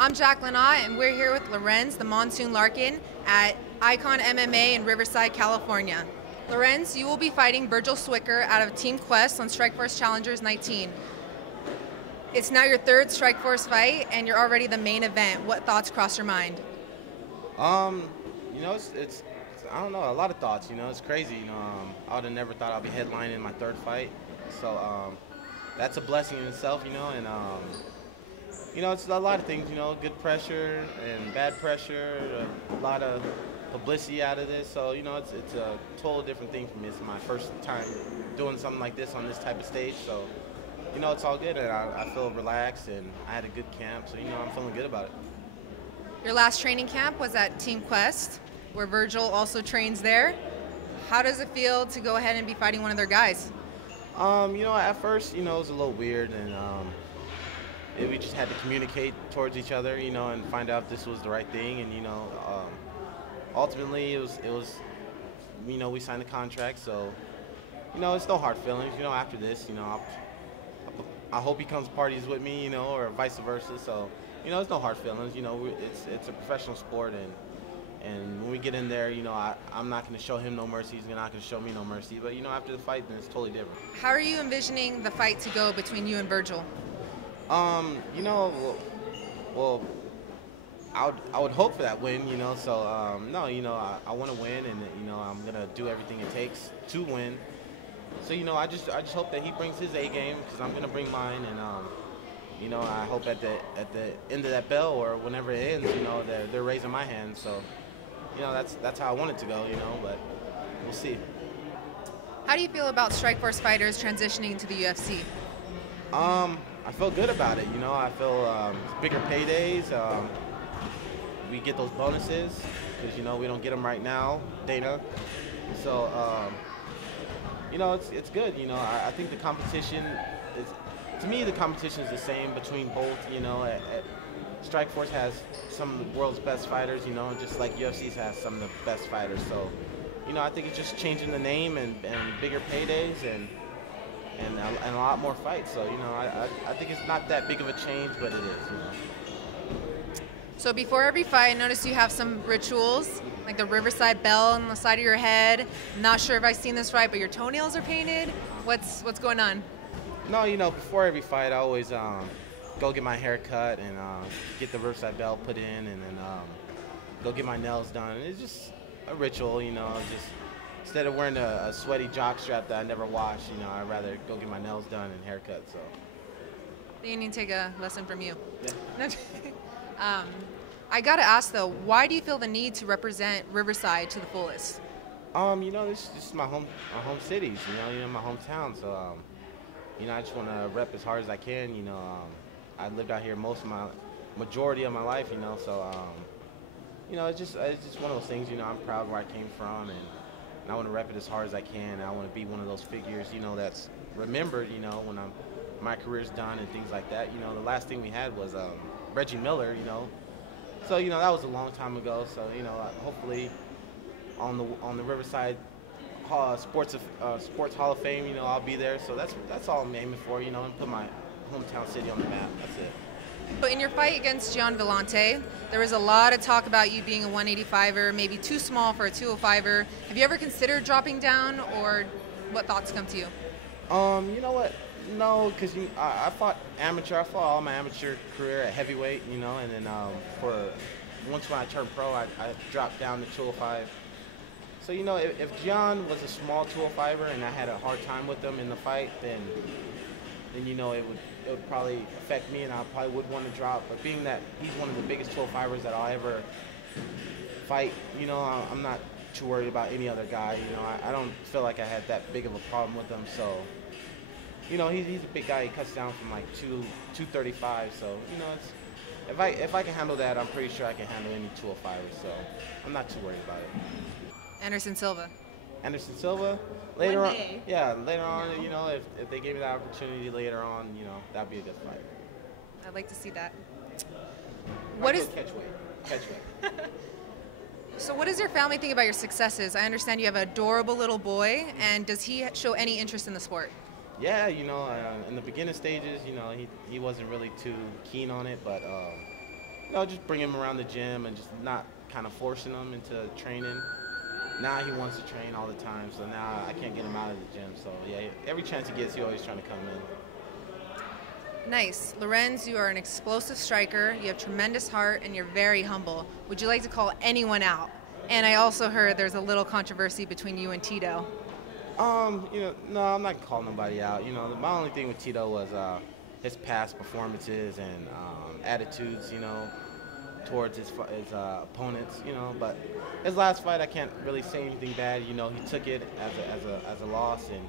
I'm Jacqueline Ott, and we're here with Lorenz The Monsoon Larkin at Icon MMA in Riverside, California. Lorenz, you will be fighting Virgil Swicker out of Team Quest on Strikeforce Challengers 19. It's now your third Strikeforce fight, and you're already the main event. What thoughts cross your mind? It's I don't know, a lot of thoughts. It's crazy. I would have never thought I'd be headlining my third fight. So that's a blessing in itself. It's a lot of things. Good pressure and bad pressure. A lot of publicity out of this. So it's a total different thing for me. It's my first time doing something like this on this type of stage. So it's all good, and I feel relaxed, and I had a good camp. So I'm feeling good about it. Your last training camp was at Team Quest, where Virgil also trains there. How does it feel to go ahead and be fighting one of their guys? At first, it was a little weird, and we just had to communicate towards each other, and find out if this was the right thing. And ultimately, it was, we signed the contract, so it's no hard feelings. After this, I hope he comes parties with me, or vice versa. So it's no hard feelings. It's a professional sport, and when we get in there, I'm not going to show him no mercy. He's not going to show me no mercy. But after the fight, then it's totally different. How are you envisioning the fight to go between you and Virgil? Well, I would hope for that win. So no, I want to win, and I'm gonna do everything it takes to win. So I just hope that he brings his A game, because I'm gonna bring mine, and I hope at the end of that bell, or whenever it ends, they're raising my hand. So that's how I want it to go. But we'll see. How do you feel about Strikeforce fighters transitioning to the UFC? I feel good about it. I feel bigger paydays. We get those bonuses because we don't get them right now, Dana. So it's good. I think the competition is, to me, the competition is the same between both. Strikeforce has some of the world's best fighters. Just like UFC has some of the best fighters. So I think it's just changing the name and bigger paydays and a lot more fights. So I think it's not that big of a change, but it is. So before every fight, I notice you have some rituals, like the Riverside bell on the side of your head. I'm not sure if I've seen this right, but your toenails are painted. What's going on? No, before every fight, I always go get my hair cut and get the Riverside bell put in, and then go get my nails done. It's just a ritual, just instead of wearing a sweaty jock strap that I never wash, I'd rather go get my nails done and haircut. So You need to take a lesson from you. Yeah. I gotta ask though, why do you feel the need to represent Riverside to the fullest? This is my home cities, my hometown. So I just want to rep as hard as I can. I lived out here majority of my life. So it's just one of those things. I'm proud where I came from, and I want to rep it as hard as I can. I want to be one of those figures, that's remembered, when my career's done and things like that. The last thing we had was Reggie Miller, So that was a long time ago. So hopefully on the Riverside Sports Hall of Fame, I'll be there. So that's all I'm aiming for, and put my hometown city on the map. That's it. But in your fight against Gian Villante, there was a lot of talk about you being a 185er, maybe too small for a 205er. Have you ever considered dropping down, or what thoughts come to you? You know what? No, because I fought amateur. I fought all my amateur career at heavyweight, and then once when I turned pro, I dropped down to 205. So if Gian was a small 205er and I had a hard time with him in the fight, then it would probably affect me, and I probably would want to drop. But being that he's one of the biggest 205ers that I'll ever fight, I'm not too worried about any other guy. I don't feel like I had that big of a problem with him. So he's a big guy. He cuts down from like 235. So if I can handle that, I'm pretty sure I can handle any 205er. So I'm not too worried about it. Anderson Silva. Anderson Silva. Later on, if they gave me that opportunity later on, that'd be a good fight. I'd like to see that. Catch weight. So what does your family think about your successes? I understand you have an adorable little boy, and does he show any interest in the sport? Yeah, in the beginning stages, he wasn't really too keen on it, but just bring him around the gym and just not kind of forcing him into training. Now he wants to train all the time, so now I can't get him out of the gym. So yeah, every chance he gets, he's always trying to come in. Nice. Lorenz, you are an explosive striker. You have tremendous heart, and you're very humble. Would you like to call anyone out? And I also heard there's a little controversy between you and Tito. No, I'm not calling nobody out. My only thing with Tito was his past performances and attitudes, towards his opponents, But his last fight, I can't really say anything bad. He took it as a loss, and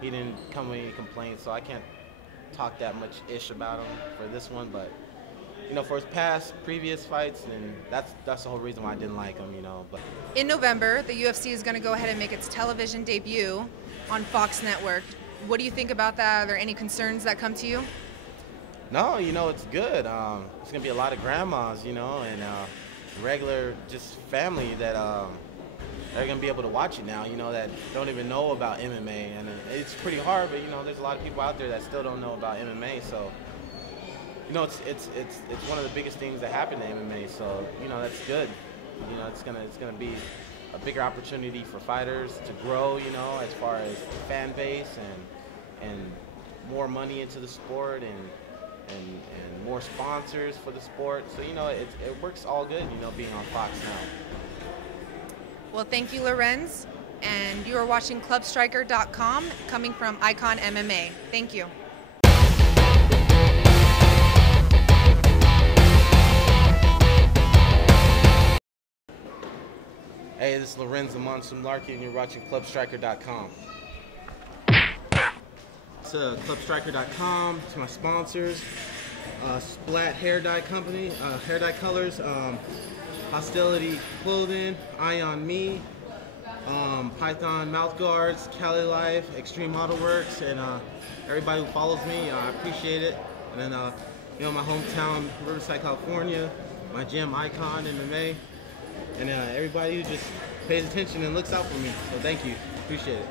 he didn't come with any complaints, so I can't talk that much ish about him for this one. But for his previous fights, and that's the whole reason why I didn't like him, But in November, the UFC is going to go ahead and make its television debut on Fox Network. What do you think about that? Are there any concerns that come to you? No, it's good. It's gonna be a lot of grandmas, and regular just family that they're gonna be able to watch it now. That don't even know about MMA, and it's pretty hard. But there's a lot of people out there that still don't know about MMA. So it's one of the biggest things that happen to MMA. So that's good. It's gonna be a bigger opportunity for fighters to grow. As far as the fan base and more money into the sport and more sponsors for the sport. So, it works all good, being on Fox now. Well, thank you, Lorenz. And you are watching ClubStriker.com, coming from Icon MMA. Thank you. Hey, this is Lorenz The Monsoon Larkin, and you're watching ClubStriker.com. To ClubStriker.com, to my sponsors, Splat Hair Dye Company, Hair Dye Colors, Hostility Clothing, Ion Me, Python Mouth Guards, Cali Life, Extreme Auto Works, and everybody who follows me, I appreciate it. And then, my hometown, Riverside, California, my gym, Icon MMA, and everybody who just pays attention and looks out for me. So thank you, appreciate it.